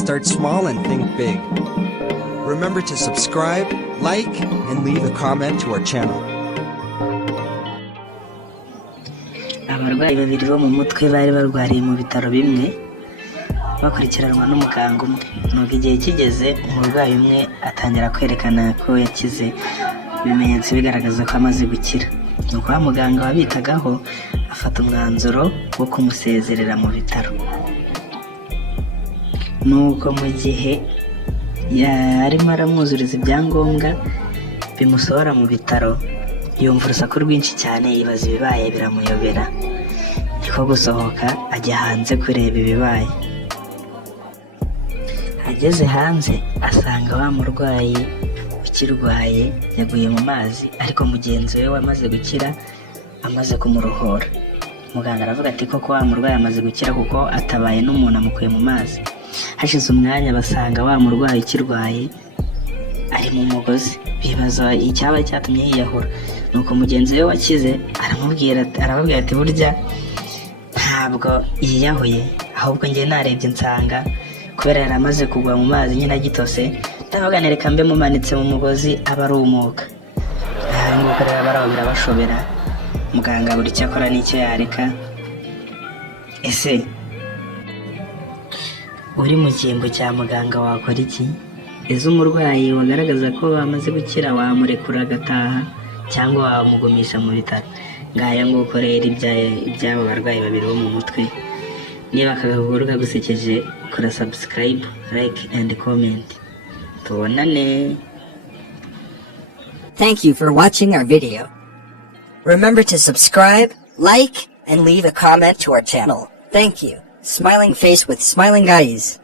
Start small and think big. Remember to subscribe, like, and leave a comment to our channel. Abarwayi babiri bo mu mutwe bari barwariye mu bitaro bimwe bakurikiranwa n'umuganga umwe. Nuko igihe kigeze umurwayi umwe atangira kwerekana ko yakize, ibimenyetso bigaragaza ko amaze gukira. Nuko wa muganga wabitagaho afata umwanzuro wo kumusezerera mu bitaro. Nuko mu gihe yarimo aramwuzuriza ibyangombwa bimusohora mu bitaro, yumva urusaku rwinshi cyane, yibaza ibibaye biramuyobera. Niko gusohoka ajya hanze kureba ibibaye. Ageze hanze asanga wa murwayi ukirwaye yaguye mu mazi, ariko mugenzi we wamaze gukira amaze kumurohora. Muganga aravuga ati koko wa murwayi amaze gukira kuko atabaye n'umuntu amukuye mu mazi. Hashize umwanya basanga wa murwayi ukirwaye ari mu mugozi, bibaza icyaba cyatumye yiyahura. Nuko mugenzi we wakize arababwira ati burya ntabwo yiyahuye, ahubwo njye narebye nsanga kubera yari amaze kugwa mu mazi nyine agitose, ndavuga reka mbe mumanitse mu mugozi aba arumuka. Nguko rero baraho birabashobera, muganga buri icyo akora n'icyo yareka. Ese uri mu cyimbo cya muganga wakora iki? Ese umurwayi wagaragaza ko amaze gukira wamurekura agataha cyangwa wamugumisha mu bitaro? Ngaya nguko rero iby'abo barwayi babiri bo mu mutwe. Niba aka gakuru kagusekeje, kora subscribe, like and comment. Tubonane. Thank you for watching our video. Remember to subscribe, like, and leave a comment to our channel. Thank you. Smiling face with smiling eyes.